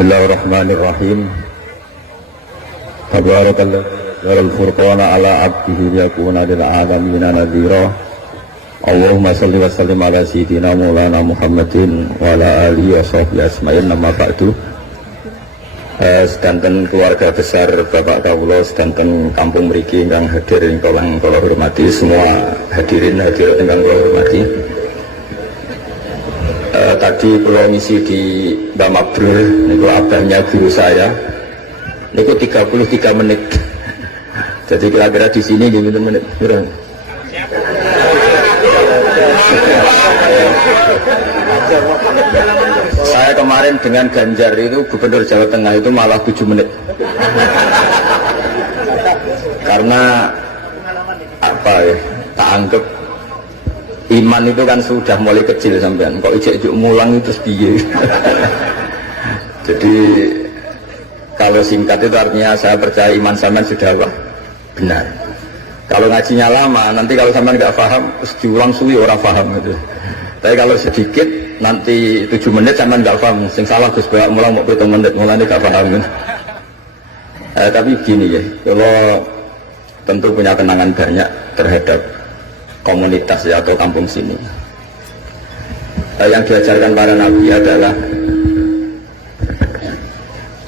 Bismillahirrahmanirrahim. Tabarakallah al furqana ala abdihi yakuna lil alamin nadhira. Allahumma shalli wa sallim ala sayyidina maulana Muhammadin wa ala alihi wa sahbihi asma'in. Nama ba'du. Sedanten keluarga besar Bapak kawula, sedanten kampung mriki ingkang hadir ingkang kula hormati, semua hadirin hadirat ingkang kula hormati. Tadi kula ngisi di Mbak Mabrur niku abahnya guru saya niku 33 menit. Jadi kira-kira di sini gini menit kurang. Saya kemarin dengan Ganjar itu Gubernur Jawa Tengah itu malah 7 menit. Karena apa ya, tak anggap iman itu kan sudah mulai kecil sampean, kok ijek-ijek mulang itu piye. Jadi kalau singkat itu artinya saya percaya iman sampean sudah benar. Kalau ngajinya lama, nanti kalau sampean nggak paham, terus diulang suwi orang paham gitu. Tapi kalau sedikit, nanti 7 menit sampean nggak paham, sing salah terus mulang mau 7 menit, mulanya nggak paham gitu. Tapi gini ya, kalau tentu punya kenangan banyak terhadap komunitas ya, atau kampung sini. Yang diajarkan para nabi adalah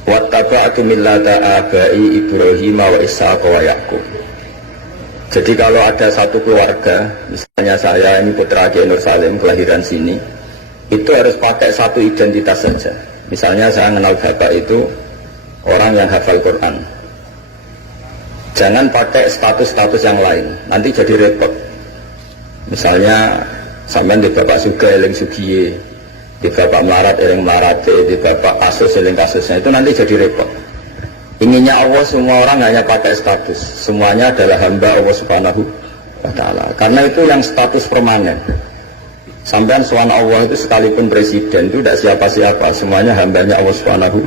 wattaba'tu millata abai Ibrahim wa Ishaq wa Yaqub. Jadi kalau ada satu keluarga, misalnya saya ini putra Kiai Nur Salim kelahiran sini, itu harus pakai satu identitas saja. Misalnya saya kenal bapak itu orang yang hafal Quran. Jangan pakai status-status yang lain, nanti jadi repot. Misalnya sampean di bapak Suga eling Sugiye, di bapak melarat eling melarate, di bapak kasus eling kasusnya, itu nanti jadi repot. Inginnya Allah semua orang hanya pakai status, semuanya adalah hamba Allah Subhanahu wa ta'ala. Karena itu yang status permanen. Sampean sowan Allah itu sekalipun presiden itu tidak siapa-siapa, semuanya hambanya Allah Subhanahu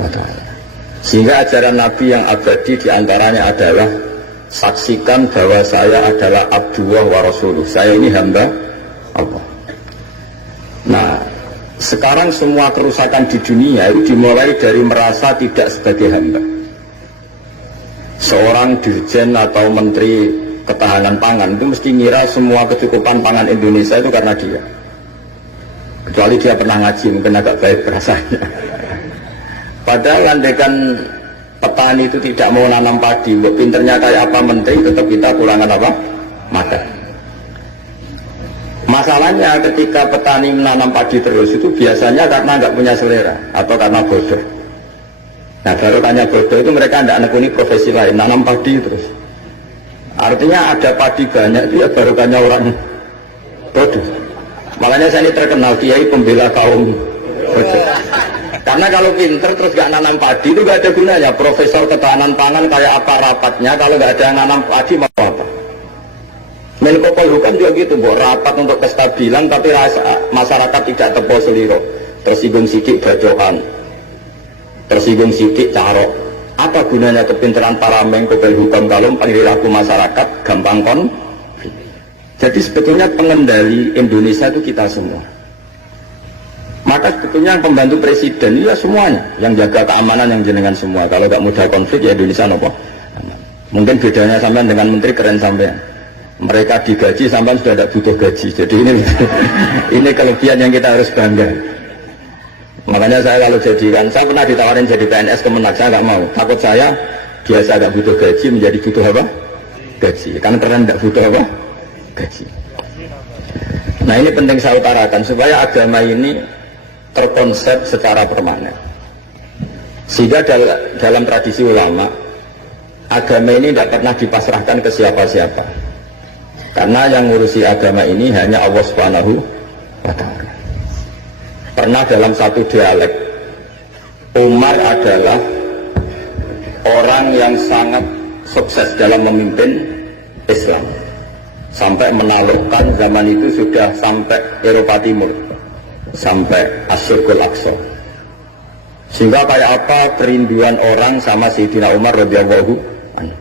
wa ta'ala. Sehingga ajaran Nabi yang abadi diantaranya adalah saksikan bahwa saya adalah Abdullah wa Rasuluh, saya ini hamba Allah. Nah, sekarang semua kerusakan di dunia itu dimulai dari merasa tidak sebagai hamba. Seorang dirjen atau menteri ketahanan pangan itu mesti ngira semua kecukupan pangan Indonesia itu karena dia, kecuali dia pernah ngaji, mungkin agak baik rasanya. Padahal andaikan petani itu tidak mau nanam padi, pinternya kayak apa menteri, tetap kita kurangan apa? Makan. Masalahnya ketika petani menanam padi terus itu biasanya karena nggak punya selera atau karena bodoh. Nah, baru tanya bodoh itu mereka tidak nekuni profesi lain, nanam padi terus. Artinya ada padi banyak itu ya baru tanya orang bodoh. Makanya saya ini terkenal kiai pembela kaum bodoh. Karena kalau pinter terus gak nanam padi itu gak ada gunanya. Profesor ketahanan pangan kayak apa rapatnya, kalau gak ada yang nanam padi mau apa? Menko Polhukam juga gitu, buat rapat untuk kestabilan tapi masyarakat tidak tepo seliro, tersinggung sidik bacokan, tersinggung sidik carok. Apa gunanya kepinteran para Menko Polhukam kalau perilaku masyarakat gampang konflik? Jadi sebetulnya pengendali Indonesia itu kita semua. Maka sebetulnya yang pembantu presiden ya semuanya, yang jaga keamanan yang jenengan semua. Kalau gak mudah konflik ya Indonesia nopo. Mungkin bedanya sampean dengan menteri keren sampean. Mereka digaji sampean sudah tidak butuh gaji. Jadi ini kelebihan yang kita harus bangga. Makanya saya kalau jadikan, saya pernah ditawarin jadi PNS Kemenak, saya nggak mau. Takut saya biasa nggak butuh gaji menjadi butuh apa? Gaji. Kan keren nggak butuh apa? Gaji. Nah ini penting saya utarakan supaya agama ini terkonsep secara permanen. Sehingga dalam tradisi ulama, agama ini tidak pernah dipasrahkan ke siapa-siapa. Karena yang ngurusi agama ini hanya Allah Subhanahu wa ta'ala. Pernah dalam satu dialek, Umar adalah orang yang sangat sukses dalam memimpin Islam. Sampai menaklukkan zaman itu sudah sampai Eropa Timur, sampai Asyurkul Aqsa. Sehingga kayak apa kerinduan orang sama Sayyidina Umar radhiyallahu anhu.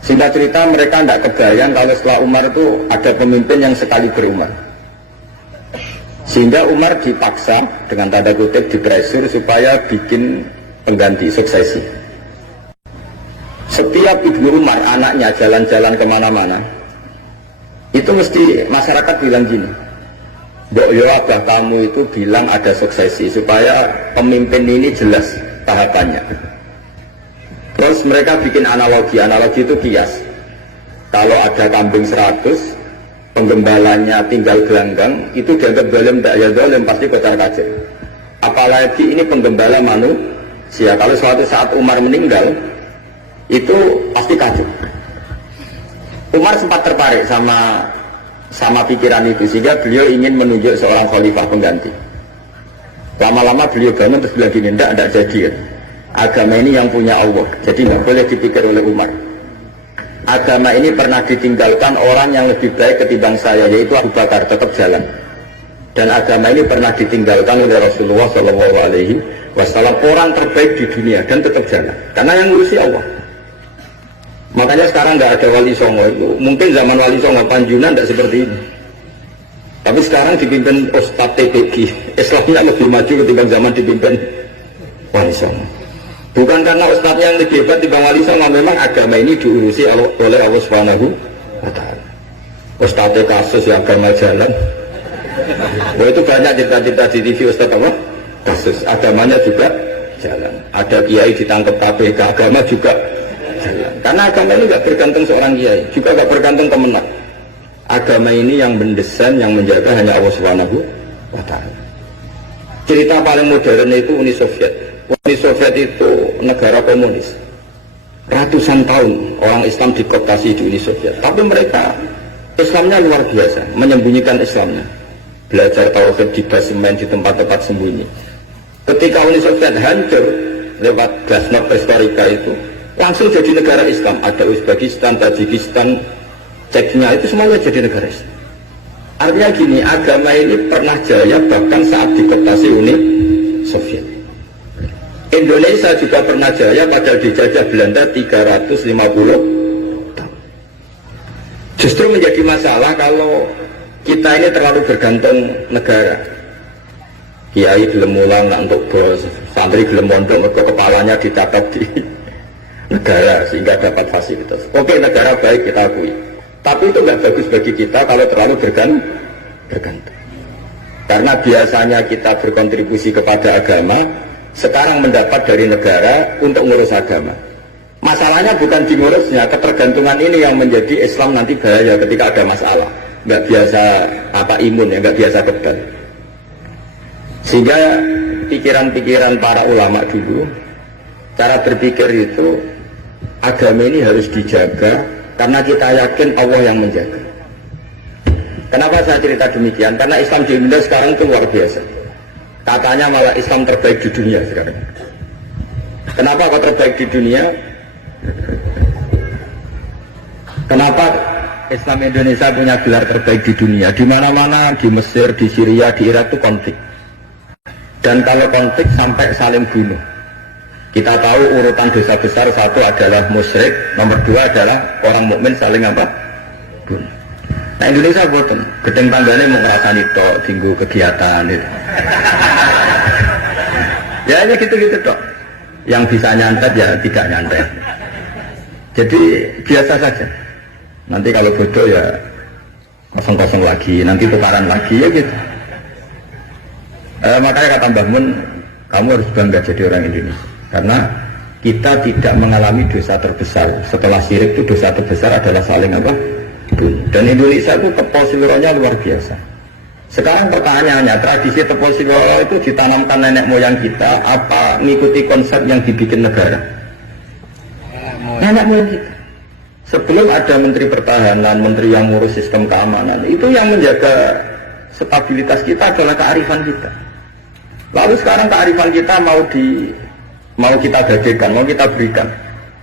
Sehingga cerita mereka tidak kebayang kalau setelah Umar itu ada pemimpin yang sekali berumah. Sehingga Umar dipaksa dengan tanda kutip dipresur supaya bikin pengganti suksesi. Setiap Ibnu Umar anaknya jalan-jalan kemana-mana, itu mesti masyarakat bilang gini, Mbok yo abah kamu itu bilang ada suksesi supaya pemimpin ini jelas tahapannya. Terus mereka bikin analogi itu kias. Kalau ada kambing 100, penggembalanya tinggal gelanggang, itu dianggap zalim, tak ya zalim, pasti kocar kacir. Apalagi ini penggembala manusia. Kalau suatu saat Umar meninggal, itu pasti kacau. Umar sempat tertarik sama pikiran itu, sehingga beliau ingin menunjuk seorang khalifah pengganti. Lama-lama beliau bangun terus bilang gini, tidak jadi ya. Agama ini yang punya Allah, jadi nggak boleh dipikir oleh Umar. Agama ini pernah ditinggalkan orang yang lebih baik ketimbang saya, yaitu Abu Bakar, tetap jalan. Dan agama ini pernah ditinggalkan oleh Rasulullah SAW, orang terbaik di dunia, dan tetap jalan. Karena yang ngurusi Allah. Makanya sekarang nggak ada wali songo itu. Mungkin zaman wali songo Panjunan tidak seperti ini. Tapi sekarang dipimpin Ustadz TPG, Islamnya lebih maju ketimbang zaman dipimpin wali songo. Bukan karena Ustadznya yang lebih hebat dibanding wali songo, memang agama ini diurusi oleh Allah Subhanahu wa Ta'ala. Ustadznya kasus yang agama jalan. Oh, itu banyak cerita-cerita di TV Ustadz apa? Kasus agamanya juga jalan. Ada kiai ditangkap KPK, agama juga jalan. Karena agama ini nggak bergantung seorang kiai, juga nggak bergantung kemenang. Agama ini yang mendesain, yang menjaga hanya Allah Subhanahu wa Ta'ala. Cerita paling modern itu Uni Soviet. Uni Soviet itu negara komunis. Ratusan tahun orang Islam dikooptasi di Uni Soviet. Tapi mereka Islamnya luar biasa, menyembunyikan Islamnya. Belajar tauhid di basemen, di tempat-tempat sembunyi. Ketika Uni Soviet hancur lewat Glasnost Perestroika itu, langsung jadi negara Islam. Ada Uzbekistan, Tajikistan, Ceknya, itu semuanya jadi negara Islam. Artinya gini, agama ini pernah jaya bahkan saat dikooptasi Uni Soviet. Indonesia juga pernah jaya padahal dijajah Belanda 350 tahun. Justru menjadi masalah kalau kita ini terlalu bergantung negara. Kiai gelem mulang untuk bos, santri gelem mondok ke kepalanya dicatat di negara sehingga dapat fasilitas. Oke, negara baik kita akui, tapi itu nggak bagus bagi kita kalau terlalu bergantung. Karena biasanya kita berkontribusi kepada agama, sekarang mendapat dari negara untuk ngurus agama. Masalahnya bukan di ngurusnya, ketergantungan ini yang menjadi Islam nanti bahaya ketika ada masalah. Nggak biasa imun ya, nggak biasa kebal. Sehingga pikiran-pikiran para ulama dulu, cara berpikir itu, agama ini harus dijaga karena kita yakin Allah yang menjaga. Kenapa saya cerita demikian? Karena Islam di Indonesia sekarang itu luar biasa. Katanya malah Islam terbaik di dunia sekarang. Kenapa kok terbaik di dunia? Kenapa Islam Indonesia punya gelar terbaik di dunia? Di mana-mana, di Mesir, di Syria, di Irak itu konflik. Dan kalau konflik sampai saling bunuh. Kita tahu urutan dosa besar, satu adalah musyrik, nomor dua adalah orang mukmin saling bunuh. Nah Indonesia boten, gedeng tanggane mau ngrasani tok tinggu kegiatan itu. Ya hanya gitu-gitu tok. Yang bisa nyantet ya tidak nyantet. Jadi biasa saja. Nanti kalau bodoh ya kosong-kosong lagi, nanti tukaran lagi ya gitu. Makanya kata Mbah Mun, kamu harus bangga jadi orang Indonesia. Karena kita tidak mengalami dosa terbesar. Setelah syirik itu dosa terbesar adalah saling bunuh. Dan Indonesia itu tepol siloronya luar biasa. Sekarang pertanyaannya, tradisi tepol siloro itu ditanamkan nenek moyang kita apa mengikuti konsep yang dibikin negara? Nenek moyang kita. Sebelum ada menteri pertahanan, menteri yang ngurus sistem keamanan, itu yang menjaga stabilitas kita adalah kearifan kita. Lalu sekarang kearifan kita mau kita gadekan, mau kita berikan.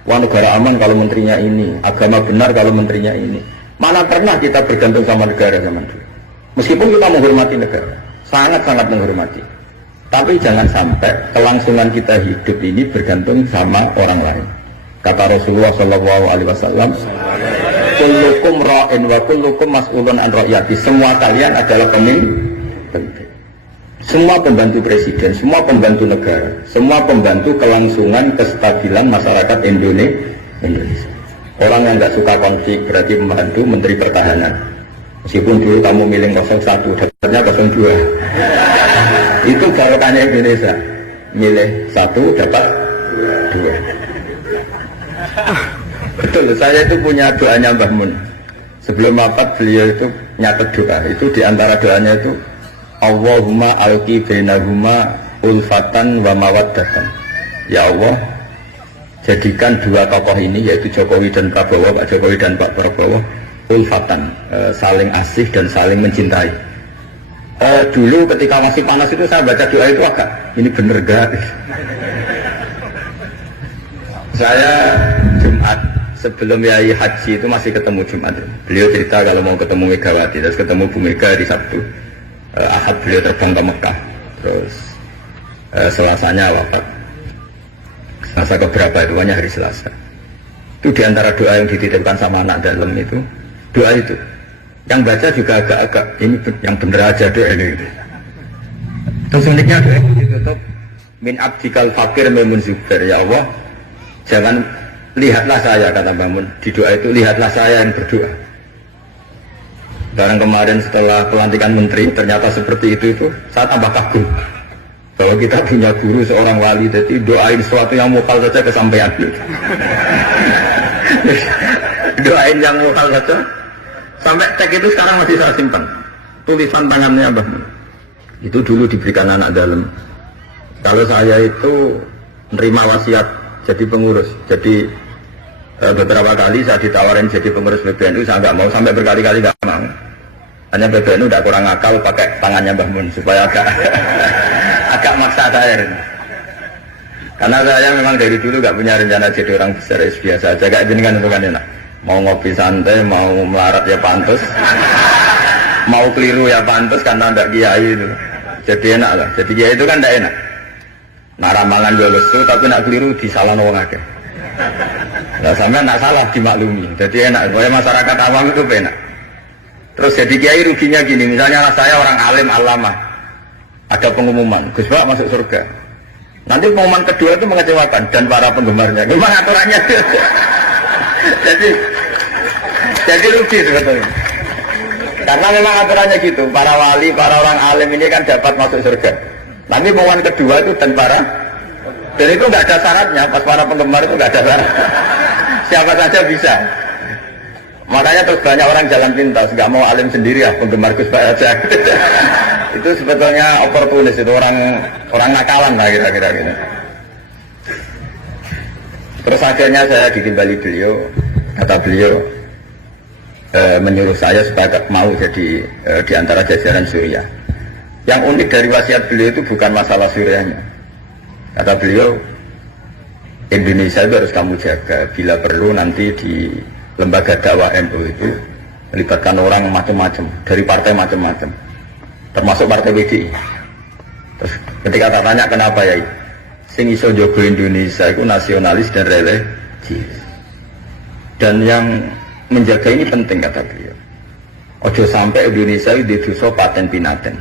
Wah negara aman kalau menterinya ini, agama benar kalau menterinya ini. Mana pernah kita bergantung sama negara zaman dulu. Meskipun kita menghormati negara, sangat-sangat menghormati. Tapi jangan sampai kelangsungan kita hidup ini bergantung sama orang lain. Kata Rasulullah SAW, kullukum ra'in wa kullukum mas'ulun an ra'yati. Semua kalian adalah pemimpin. Semua pembantu presiden, semua pembantu negara, semua pembantu kelangsungan kestabilan masyarakat Indonesia. Orang yang nggak suka konflik berarti membantu Menteri Pertahanan. Meskipun dulu kamu milih 01, dapatnya 02. Itu barokahnya Indonesia. Milih 1, dapat 2. Betul, saya itu punya doanya Mbah Mun. Sebelum wafat beliau itu nyatet doa. Itu diantara doanya itu Allahumma alqi bainahuma ulfatan wa mawaddatan. Ya Allah, jadikan dua tokoh ini yaitu Jokowi dan Prabowo, Pak Jokowi dan Pak Prabowo ulfatan, saling asih dan saling mencintai. Dulu ketika masih panas itu saya baca doa itu agak ini bener gak? Saya Jumat sebelum Yai Haji itu masih ketemu Jumat. Beliau cerita kalau mau ketemu Megawati, terus ketemu Bu Mega di Sabtu. Ahad beliau terbang ke Mekah, terus Selasanya wafat. Selasa keberapa itu hanya hari Selasa. Itu diantara doa yang dititipkan sama anak dalam itu, doa itu. Yang baca juga agak-agak ini yang bener aja doa ini. Terus uniknya doa itu ditutup min abdikal fakir memun zubair, ya Allah, jangan lihatlah saya, kata Bangun di doa itu, lihatlah saya yang berdoa. Sekarang kemarin setelah pelantikan menteri ternyata seperti itu saya tambah kagum bahwa kita punya guru seorang wali, jadi doain sesuatu yang mukal saja kesampaian. Doain yang mukal saja sampai teks itu sekarang masih saya simpan, tulisan tangannya Mbah Mun. Itu dulu diberikan anak dalam. Kalau saya itu menerima wasiat jadi pengurus, jadi beberapa kali saya ditawarin jadi pengurus PBNU, saya nggak mau, sampai berkali-kali nggak mau. Hanya PBNU udah kurang akal pakai tangannya Mbah Mun supaya agak maksa saya. Karena saya memang dari dulu nggak punya rencana jadi orang besar, biasa aja, gak jenengan itu kan enak. Mau ngopi santai, mau melarat ya pantas, mau keliru ya pantas karena ndak kiai itu. Jadi enak lah. Jadi kiai itu kan ndak enak. Nak ramalan yo lesu tapi nak keliru disalahno wong akeh. Nah, sampai nak salah dimaklumi. Jadi enak, supaya masyarakat awam itu enak. Terus jadi kiai ruginya gini, misalnya saya orang alim alama, ada pengumuman, Gus Bak masuk surga. Nanti pengumuman kedua itu mengecewakan dan para penggemarnya. Memang aturannya. jadi rugi sebetulnya. Karena memang aturannya gitu, para wali, para orang alim ini kan dapat masuk surga. Nanti pengumuman kedua itu dan itu nggak ada syaratnya, pas para penggemar itu nggak ada syarat. Siapa saja bisa. Makanya terus banyak orang jalan pintas, nggak mau alim sendiri ya, penggemar Gus Bak aja. Itu sebetulnya oportunis, itu orang nakalan lah kira-kira gitu. Terus akhirnya saya ditimbali beliau, kata beliau menyuruh saya supaya mau jadi di antara jajaran Suriah. Yang unik dari wasiat beliau itu bukan masalah Suriahnya. Kata beliau, Indonesia itu harus kamu jaga. Bila perlu nanti di lembaga dakwah NU itu melibatkan orang macam-macam, dari partai macam-macam, termasuk partai WDI. Terus ketika tak tanya kenapa ya, sing iso jogo Indonesia itu nasionalis dan religius. Dan yang menjaga ini penting, kata beliau. Ojo sampai Indonesia itu didosa paten pinaten.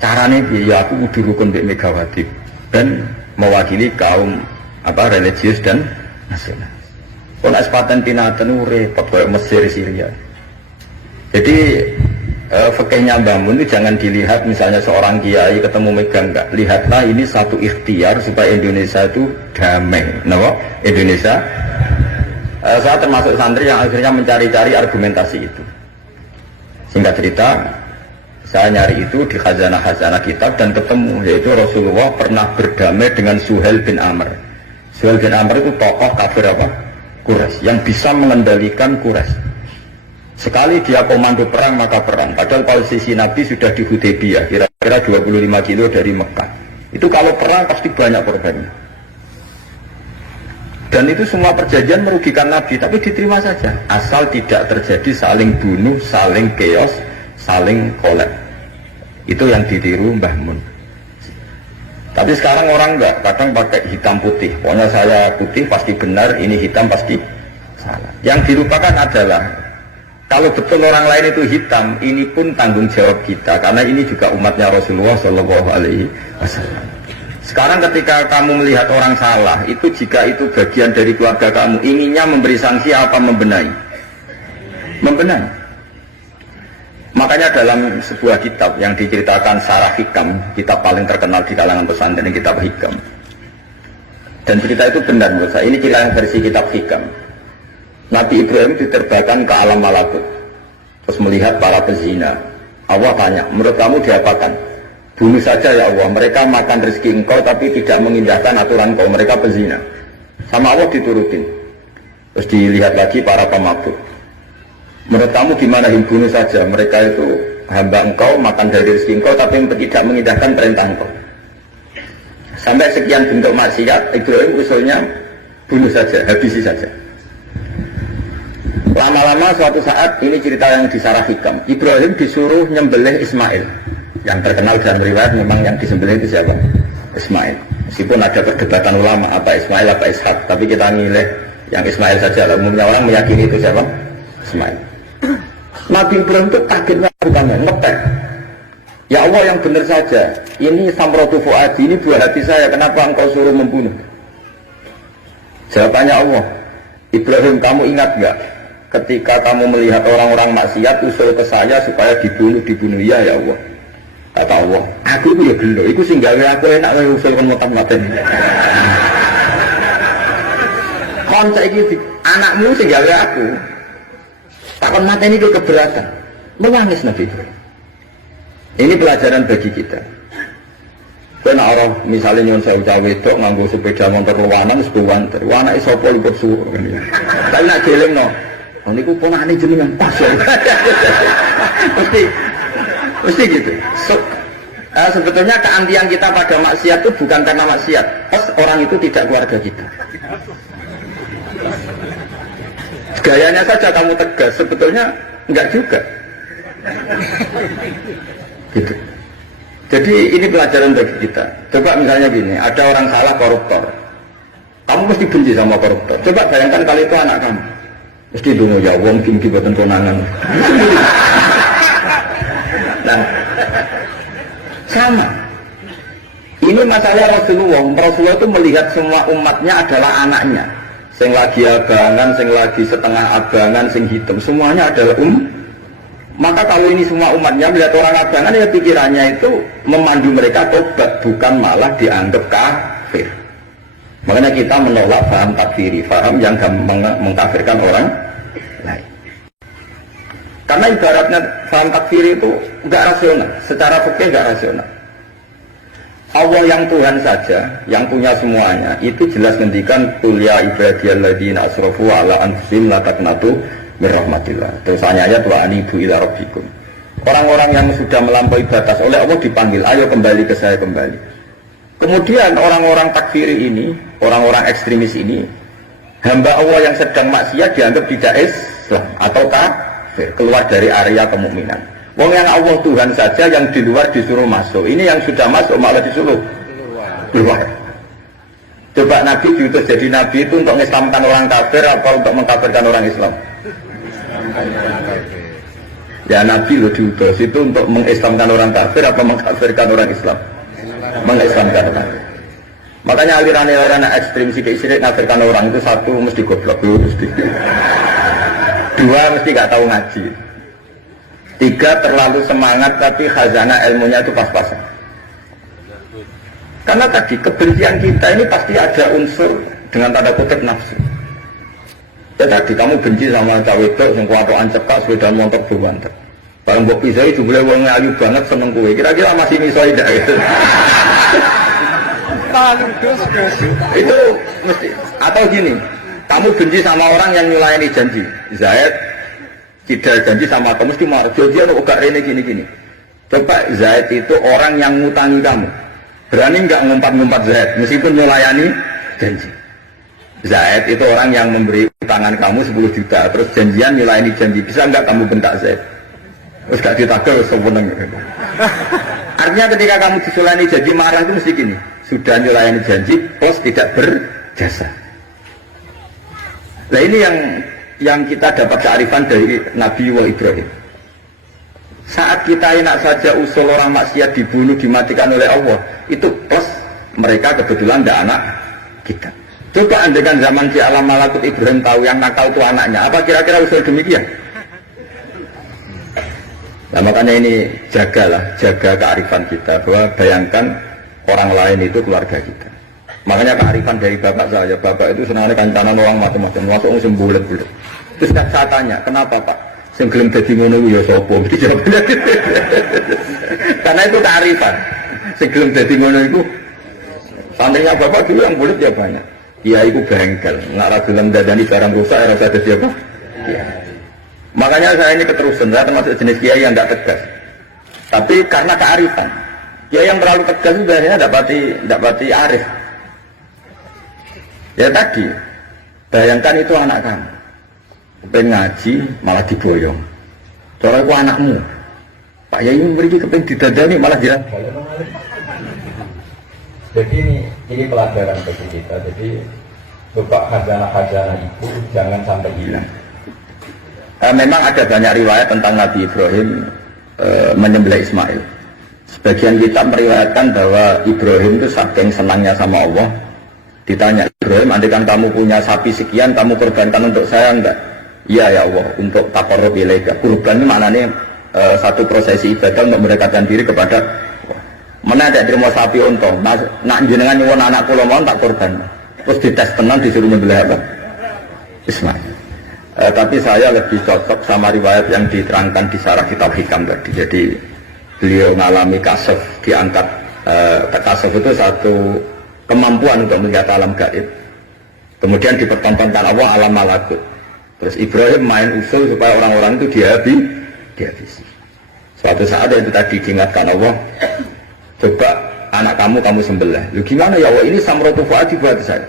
Caranya ya aku kudu rukun mbek Megawati dan mewakili kaum religius dan nasional. Kalau paten pinaten repot kayak Mesir, Syria. Jadi fikihnya Mbah Mun itu jangan dilihat misalnya seorang kiai ketemu Mega, enggak. Lihatlah ini satu ikhtiar supaya Indonesia itu damai. Kenapa? Indonesia. Saya termasuk santri yang akhirnya mencari-cari argumentasi itu. Singkat cerita, saya nyari itu di khazanah-khazanah kitab dan ketemu, yaitu Rasulullah pernah berdamai dengan Suhail bin Amr. Suhail bin Amr itu tokoh kafir Quraisy yang bisa mengendalikan Quraisy. Sekali dia komando perang maka perang. Padahal posisi Nabi sudah di Hudaybiyah, kira-kira 25 kilo dari Mekah. Itu kalau perang pasti banyak korbannya. Dan itu semua perjanjian merugikan Nabi, tapi diterima saja. Asal tidak terjadi saling bunuh, saling chaos, saling kolab. Itu yang ditiru Mbah Mun. Tapi sekarang orang enggak, kadang pakai hitam putih. Pokoknya saya putih pasti benar, ini hitam pasti salah. Yang dilupakan adalah Kalau betul orang lain itu hitam, ini pun tanggung jawab kita, karena ini juga umatnya Rasulullah Shallallahu Alaihi Wasallam. Sekarang ketika kamu melihat orang salah, itu jika itu bagian dari keluarga kamu, inginnya memberi sanksi apa membenahi? Membenahi. Makanya dalam sebuah kitab yang diceritakan Sarah Hikam, kitab paling terkenal di kalangan pesantren, kitab Hikam. Dan cerita itu benar menurut saya. Ini cerita yang versi kitab Hikam. Nabi Ibrahim diterbangkan ke alam malakut, terus melihat para pezina. Allah tanya, menurut kamu diapakan? Bunuh saja ya Allah, mereka makan rezeki engkau tapi tidak mengindahkan aturan kau, mereka pezina. Sama Allah diturutin. Terus dilihat lagi para pemabuk. Menurut kamu gimana, bunuh saja, mereka itu hamba engkau, makan dari rezeki engkau tapi tidak mengindahkan perintah engkau. Sampai sekian bentuk maksiat, Ibrahim usulnya bunuh saja, habisi saja. Lama-lama suatu saat, ini cerita yang di Sarah Hikam, Ibrahim disuruh nyembelih Ismail. Yang terkenal dalam riwayat memang yang disembelih itu siapa? Ismail. Meskipun ada perdebatan ulama apa Ismail apa Ishak, tapi kita milih yang Ismail saja. Umumnya orang meyakini itu siapa? Ismail. Nabi Ibrahim itu kaget melakukannya, ngetek. Ya Allah, yang benar saja, ini samratu fuadi, ini buah hati saya, kenapa engkau suruh membunuh? Jawabannya Allah, Ibrahim, kamu ingat gak ketika kamu melihat orang-orang maksiat usul ke saya supaya dibunuh ya ya Allah. Kata Allah, aku itu ya gelo, itu sehingga aku enak usul kan motam-motam. Konca itu anakmu sehingga aku takkan mati ini keberatan, menangis Nabi Ibrahim. Ini pelajaran bagi kita. Karena orang misalnya nyon saya cawe itu nganggo sepeda motor luwanan sebuah wanter, wana isopo ikut suruh. Tapi nak geleng no. Ini ku ponakane jenengan pas ya. Mesti gitu. Sebetulnya keantian kita pada maksiat itu bukan karena maksiat. Orang itu tidak keluarga kita. Gayanya saja kamu tegas, sebetulnya enggak juga. Gitu. Jadi ini pelajaran bagi kita. Coba misalnya gini, ada orang salah koruptor. Kamu mesti benci sama koruptor. Coba bayangkan kalau itu anak kamu. Mesti dulu ya, wong gini buatan konangan. Nah, sama. Ini masalah Rasulullah itu melihat semua umatnya adalah anaknya. Sing lagi abangan, sing lagi setengah abangan, sing hitam, semuanya adalah Maka kalau ini semua umatnya melihat orang abangan, ya pikirannya itu memandu mereka tobat, bukan malah dianggap kafir. Makanya kita menolak paham takfiri, paham yang mengkafirkan orang lain. Karena ibaratnya paham takfiri itu enggak rasional, secara fikih enggak rasional. Allah yang Tuhan saja, yang punya semuanya, itu jelas ngendikan qul ya ibadiyalladzina asrafu ala anfusihim la taqnatu min rahmatillah. Terus ayat wa anibu ila rabbikum. Orang-orang yang sudah melampaui batas oleh Allah dipanggil, ayo kembali ke saya kembali. Kemudian orang-orang takfiri ini, orang-orang ekstremis ini, hamba Allah yang sedang maksiat dianggap tidak Islam atau kafir, keluar dari area kemukminan. Wong yang Allah Tuhan saja yang di luar disuruh masuk. Ini yang sudah masuk malah disuruh keluar. Coba Nabi diutus jadi Nabi itu untuk mengislamkan orang kafir apa untuk mengkafirkan orang Islam? Ya Nabi lo diutus itu untuk mengislamkan orang kafir apa mengkafirkan orang Islam? Mengislamkan orang. Makanya aliran orang ekstrem sidik-sidik kafirkan orang itu satu mesti goblok, mesti. Dua mesti gak tahu ngaji. Tiga terlalu semangat tapi khazanah ilmunya itu pas-pasan. Karena tadi kebencian kita ini pasti ada unsur dengan tanda kutip nafsu. Ya tadi kamu benci sama cawe itu, yang kuatoan cekak, sepeda motor berbanter. Barang mbok pisai jumlah wong ayu banget seneng kue. Kira-kira masih misoi tidak itu? Itu mesti. Atau gini, kamu benci sama orang yang nyulayani janji. Zaid tidak janji sama kamu, mesti mau janjian enggak rene gini-gini. Coba Zaid itu orang yang ngutangi kamu. Berani enggak ngumpat-ngumpat Zaid meskipun melayani janji. Zaid itu orang yang memberi utangan kamu 10 juta, terus janjian melayani janji. Bisa enggak kamu bentak Zaid? Terus gak ditagel seweneng. Artinya ketika kamu disulayani janji marah itu mesti gini. Sudah melayani janji, plus tidak berjasa. Nah ini yang yang kita dapat kearifan dari Nabi Ibrahim. Saat kita enak saja usul orang maksiat dibunuh, dimatikan oleh Allah, itu plus mereka kebetulan tidak anak kita. Coba andaikan zaman di alam malakut Ibrahim tahu yang nakal itu anaknya, apa kira-kira usul demikian? Nah makanya ini jaga kearifan kita, bahwa bayangkan orang lain itu keluarga kita. Makanya kearifan dari bapak bapak itu senangnya kancanan orang macam-macam, masuk musim bulat-bulat. Terus saya tanya, kenapa Pak? Sing gelem dadi ngono ya sapa? Karena itu kearifan. Sing gelem dadi ngono iku santrinya bapak dulu yang bulat ya banyak. Iya itu bengkel, nggak ra gelem dadani barang rusak ya rasa dadi apa? Iya. Makanya saya ini keterusan, saya termasuk jenis kiai yang tidak tegas. Tapi karena kearifan, kiai yang terlalu tegas itu biasanya dapati arif. Ya tadi, bayangkan itu anak kamu, pengen ngaji malah diboyong. Soalnya itu anakmu, Pak Yai memberi kepengen didadani malah jalan. Jadi ini pelajaran bagi kita. Jadi coba khazanah itu jangan sampai hilang. Memang ada banyak riwayat tentang Nabi Ibrahim menyembelih Ismail. Sebagian kita meriwayatkan bahwa Ibrahim itu saking senangnya sama Allah. Ditanya, Ibrahim, andaikan kamu punya sapi sekian, kamu korbankan untuk saya enggak? Iya ya Allah, untuk taqarrub ilaika. Kurban ini maknanya satu prosesi ibadah untuk mendekatkan diri kepada Allah. Mana ada terima sapi untung, nak jenengan nyuwun anak kula mau tak korban. Terus dites tenang disuruh nyembelih apa? Ismail. Tapi saya lebih cocok sama riwayat yang diterangkan di Syarah Kitab Hikam tadi. Jadi beliau mengalami kasaf, diangkat kasaf itu satu kemampuan untuk melihat alam gaib. Kemudian dipertontonkan Allah alam malakut. Terus Ibrahim main usul supaya orang-orang itu dihabisi. Suatu saat itu tadi diingatkan Allah, coba anak kamu sembelih. Lu gimana ya Allah, ini samratu fuadi buat saya.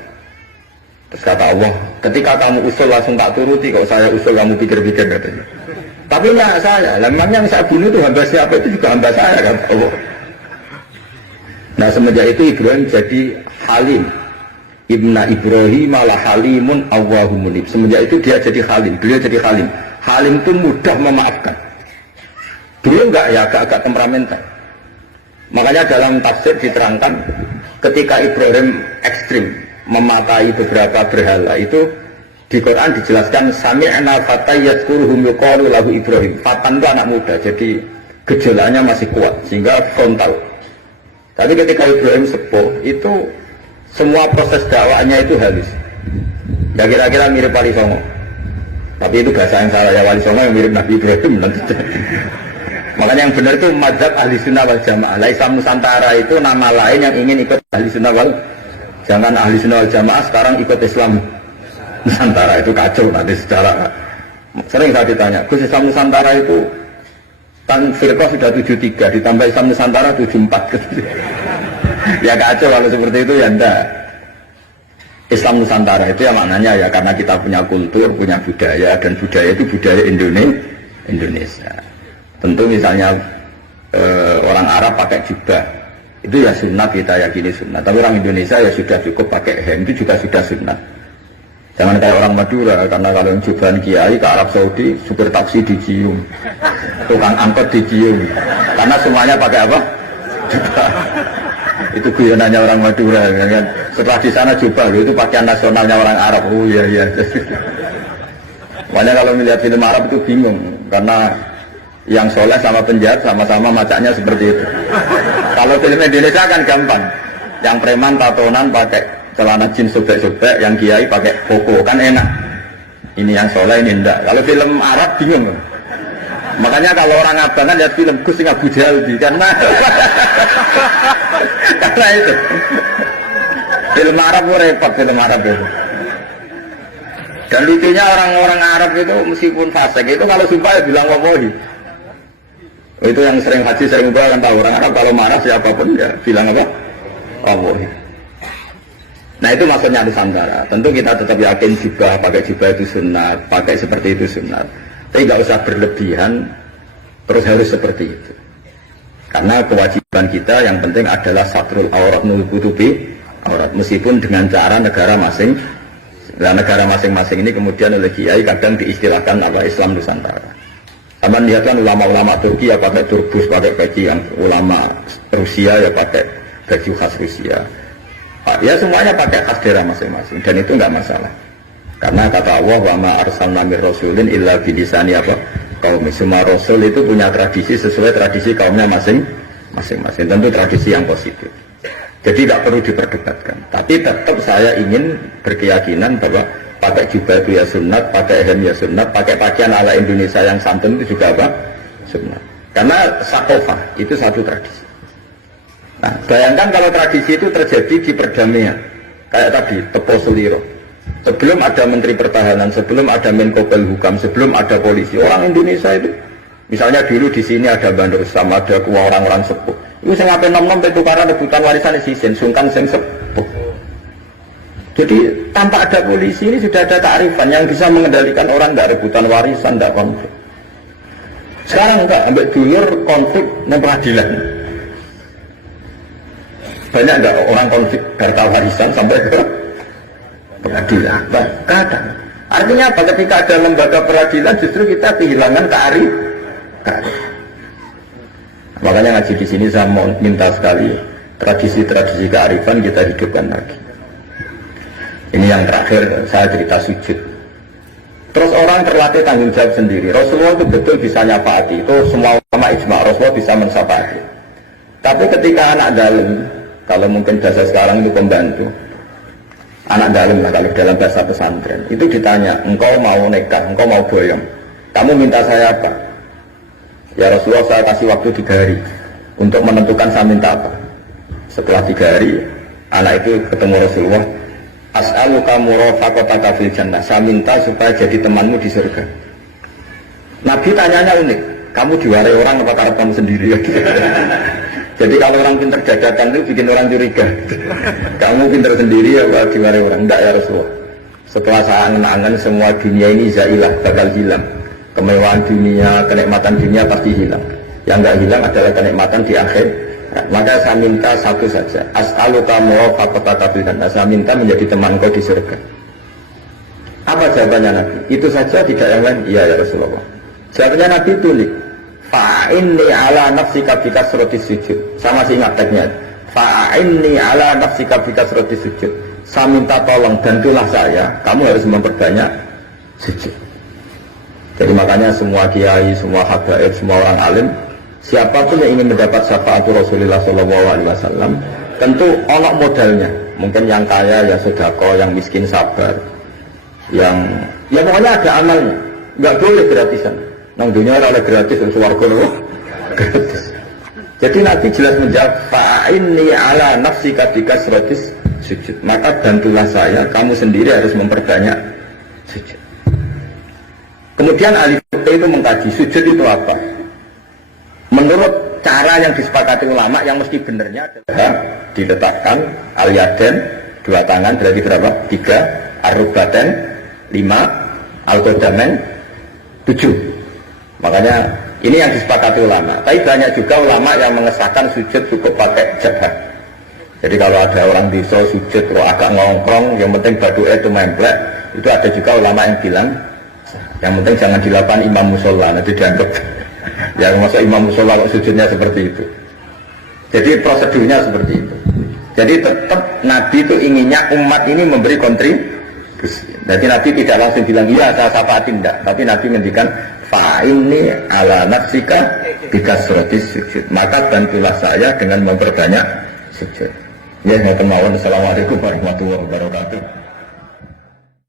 Terus kata Allah, ketika kamu usul langsung tak turuti, kalau saya usul kamu pikir-pikir katanya. Tapi enggak saya, memangnya yang saya bunuh itu hamba siapa, itu juga hamba saya kata Allah. Nah semenjak itu Ibrahim jadi halim. Ibna Ibrahim malah halimun Allahumunib. Semenjak itu dia jadi halim, beliau jadi halim. Halim itu mudah memaafkan. Beliau enggak ya, agak temperamental. Makanya dalam tafsir diterangkan ketika Ibrahim ekstrim memakai beberapa berhala itu di Quran dijelaskan sami'na fatay yadhkuruhum yuqalu lahu Ibrahim. Fatan itu anak muda, jadi gejolaknya masih kuat sehingga frontal. Tapi ketika Ibrahim sepuh itu semua proses dakwahnya itu halus. Ya kira-kira mirip Wali Songo. Tapi itu bahasa yang salah ya, Wali Songo yang mirip Nabi Ibrahim nanti. Makanya yang benar itu mazhab ahli sunnah wal jamaah. Islam Nusantara itu nama lain yang ingin ikut ahli sunnah wal. Jangan ahli sunnah wal jamaah sekarang ikut Islam Nusantara, itu kacau nanti secara. Sering saya ditanya, Gus Islam Nusantara itu kan firqah sudah 73 ditambah Islam Nusantara 74. Ya kacau kalau seperti itu ya enggak. Islam Nusantara itu ya maknanya ya karena kita punya kultur, punya budaya, dan budaya itu budaya Indonesia. Tentu misalnya orang Arab pakai jubah, itu ya sunnah, kita yakini sunnah. Tapi orang Indonesia ya sudah cukup pakai hem, itu juga sudah sunnah. Jangan kayak orang Madura, karena kalau yang jubahan kiai ke Arab Saudi, supir taksi dicium, tukang angkot dicium, karena semuanya pakai apa? Jubah. Itu guyonannya orang Madura, kan? Setelah di sana jubah, itu pakaian nasionalnya orang Arab. Oh iya. Makanya kalau melihat film Arab itu bingung, karena yang soleh sama penjahat sama-sama macaknya seperti itu. Kalau film Indonesia kan gampang, yang preman tatonan pakai celana jeans sobek-sobek, yang kiai pakai koko, kan enak. Ini yang soleh, ini enggak. Kalau film Arab bingung. Makanya kalau orang abangan lihat film Gus sing Abu Jahal karena karena itu. Film Arab repot, film Arab itu. Dan lucunya orang-orang Arab itu meskipun fasik itu kalau sumpah ya bilang wallahi. Itu yang sering haji, sering umrah kan tahu orang Arab kalau marah siapapun ya bilang apa? Wallahi. Nah itu maksudnya Nusantara. Tentu kita tetap yakin jubah, pakai jubah itu sunat, pakai seperti itu sunat. Tapi nggak usah berlebihan, terus harus seperti itu. Karena kewajiban kita yang penting adalah satrul aurat nutupi aurat, meskipun dengan cara negara masing. Nah, negara masing-masing ini kemudian oleh kiai kadang diistilahkan adalah Islam Nusantara. Sama lihatkan ulama-ulama Turki ya pakai turbus, pakai baju yang ulama Rusia ya pakai baju khas Rusia. Ya semuanya pakai khas daerah masing-masing dan itu enggak masalah. Karena kata Allah wa ma arsalna mir rasulin illa bilisani apa? Kaum semua rasul itu punya tradisi sesuai tradisi kaumnya masing-masing. Tentu tradisi yang positif. Jadi tidak perlu diperdebatkan. Tapi tetap saya ingin berkeyakinan bahwa pakai jubah itu ya sunat, pakai hem ya sunat, pakai pakaian ala Indonesia yang santun itu juga apa? Sunat. Karena sakofah itu satu tradisi. Nah, bayangkan kalau tradisi itu terjadi di perdamaian, kayak tadi Tepo Seliro. Sebelum ada Menteri Pertahanan, sebelum ada Menko Polhukam, sebelum ada polisi, orang Indonesia itu, misalnya dulu di sini ada Bandar Sam, ada orang-orang sepuh. Itu saya ngapain nom-nom tukaran rebutan warisan isin, sungkan sing sepuh. Jadi tanpa ada polisi ini sudah ada kearifan yang bisa mengendalikan orang, tidak rebutan warisan, tidak konflik. Sekarang enggak, ambil dulur konflik non peradilan. Banyak enggak orang konflik harta warisan sampai ke peradilan? Kadang. Artinya apa? Ketika ada lembaga peradilan justru kita kehilangan kearifan. Makanya ngaji di sini saya mau minta sekali tradisi-tradisi kearifan kita hidupkan lagi. Ini yang terakhir saya cerita sujud. Terus orang terlatih tanggung jawab sendiri. Rasulullah itu betul bisa nyafaati. Itu semua ulama ijma Rasulullah bisa mensafaati. Tapi ketika anak dalam, kalau mungkin bahasa sekarang itu pembantu, anak dalam lah kalau dalam bahasa pesantren, itu ditanya, engkau mau nekat, engkau mau boyong, kamu minta saya apa? Ya Rasulullah saya kasih waktu 3 hari untuk menentukan saya minta apa. Setelah 3 hari, anak itu ketemu Rasulullah. As'aluka murafaqataka fil jannah. Saya minta supaya jadi temanmu di surga. Nabi tanyanya unik. Kamu diwarai orang apa karena kamu sendiri? Jadi kalau orang pintar dadakan itu bikin orang curiga. Kamu pintar sendiri apa diwarai orang? Enggak ya Rasulullah. Setelah saya angan-angan semua dunia ini zailah, bakal hilang. Kemewahan dunia, kenikmatan dunia pasti hilang. Yang enggak hilang adalah kenikmatan di akhir. Maka saya minta satu saja. As'aluka murafaqataka fil jannah. Saya minta menjadi teman kau di surga. Apa jawabannya Nabi? Itu saja, tidak yang lain? Iya ya Rasulullah. Jawabannya Nabi tulis, fa'inni ala nafsika bikasratis sujud. Saya masih ingat teksnya. Fa'inni ala nafsika bikasratis sujud. Saya minta tolong, bantulah saya. Kamu harus memperbanyak sujud. Jadi makanya semua kiai, semua habaib, semua orang alim, siapapun yang ingin mendapat syafaat Rasulullah SAW, tentu onok modalnya. Mungkin yang kaya ya sedekah, yang miskin sabar, yang ya pokoknya ada amalnya. Nggak boleh gratisan. Nang dunia ada gratis, dan swarga gratis. Jadi Nabi jelas menjawab, fa'inni ala nafsika bikasratis sujud. Maka bantulah saya, kamu sendiri harus memperbanyak sujud. Kemudian ahli fikih itu mengkaji sujud itu apa? Menurut cara yang disepakati ulama yang mesti benernya adalah diletakkan al-yaden 2 tangan berarti berapa? 3, ar-rubaten 5, al-qadamen 7. Makanya ini yang disepakati ulama. Tapi banyak juga ulama yang mengesahkan sujud cukup pakai jabah. Jadi kalau ada orang bisa sujud kalau agak ngongkrong, yang penting badu'e itu memplek, itu ada juga ulama yang bilang yang penting jangan dilakukan imam musola, nanti dianggap yang masuk imam musola sujudnya seperti itu. Jadi prosedurnya seperti itu. Jadi tetap Nabi itu inginnya umat ini memberi kontribusi. Jadi Nabi tidak langsung bilang iya saya syafaati, tidak. Tapi Nabi ngendikan fa'inni ala nafsika bikasratis sujud. Maka bantulah saya dengan memperbanyak sujud. Ya, mohon maaf. Assalamualaikum warahmatullahi wabarakatuh.